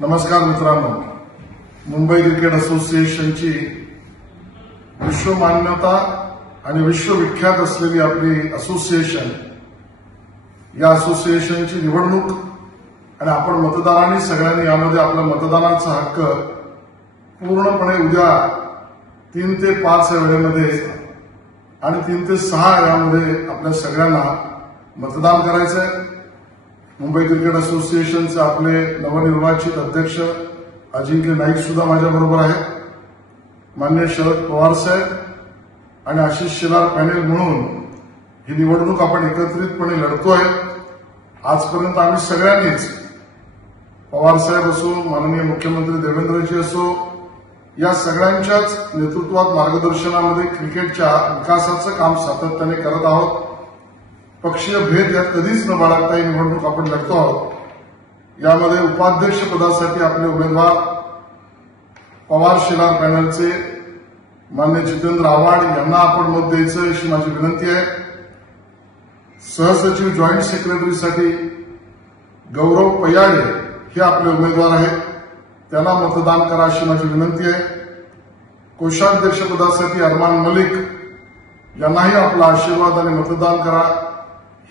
नमस्कार मित्रांनो, मुंबई क्रिकेट असोसिएशनची विश्वमान्यता आणि विश्वविख्यात असलेली आपली असोसिएशन, या असोसिएशनची निवडणूक आणि आपण मतदारांनी सगळ्यांनी यामध्ये आपला मतदानाचा हक्क पूर्णपणे उद्या 3 ते 5 या वेळेमध्ये आणि 3 ते 6 यामध्ये आपल्या सगळ्यांना मतदान करायचं आहे। मुंबई क्रिकेट असोसिएशनचे आपले नवनिर्वाचित अध्यक्ष अजिंक्य नाईक सुद्धा माझ्याबरोबर आहेत। माननीय शरद पवार साहेब आणि आशिष शेलार पॅनेल म्हणून ही निवडणूक आपण एकत्रितपणे लढतोय। आजपर्यंत आम्ही सगळ्यांनीच, पवार साहेब असो, माननीय मुख्यमंत्री देवेंद्रजी असो, या सगळ्यांच्याच नेतृत्वात मार्गदर्शनामध्ये क्रिकेटच्या विकासाचं काम सातत्याने करत आहोत। पक्षीय भेद यात कधीच न बाळगता ही निवडणूक आपण लढतो आहोत। यामध्ये उपाध्यक्ष पदासाठी आपले उमेदवार पवार शेलार पॅनलचे मान्य जितेंद्र आव्हाड यांना आपण मत द्यायचं अशी माझी विनंती आहे। सहसचिव जॉईंट सेक्रेटरीसाठी गौरव पयाळे हे आपले उमेदवार आहेत, त्यांना मतदान करा अशी माझी विनंती आहे। कोषाध्यक्ष पदासाठी अरमान मलिक यांनाही आपला आशीर्वाद आणि मतदान करा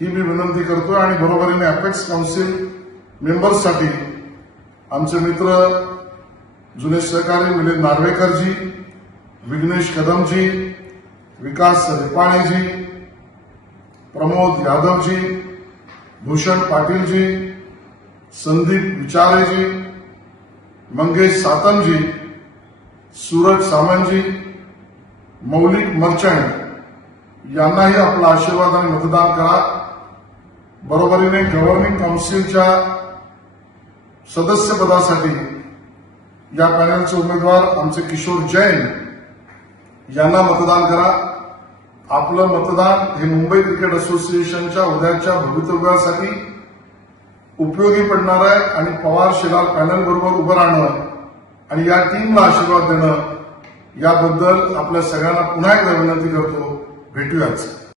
ही मी विनंती करतोय। आणि बरोबरीने अपेक्स काउन्सिल मेंबर्ससाठी आमचे मित्र जुने सहकारी मिलिंद नार्वेकरजी, विघ्नेश कदमजी, विकास रेपाणेजी, प्रमोद यादवजी, भूषण पाटीलजी, संदीप विचारेजी, मंगेश सातमजी, सूरज सामंतजी, मौलिक मर्चंट यांनाही आपला आशीर्वाद आणि मतदान करा। बरोबरीने गव्हर्निंग काउन्सिलच्या सदस्यपदासाठी या पॅनलचे उमेदवार आमचे किशोर जैन यांना मतदान करा। आपलं मतदान हे मुंबई क्रिकेट असोसिएशनच्या उद्याच्या भवितव्यासाठी उपयोगी पडणार आहे आणि पवार शेलार पॅनल बरोबर उभं राहणं आणि या टीमला आशीर्वाद देणं याबद्दल आपल्या सगळ्यांना पुन्हा एकदा विनंती करतो। भेटूयाच।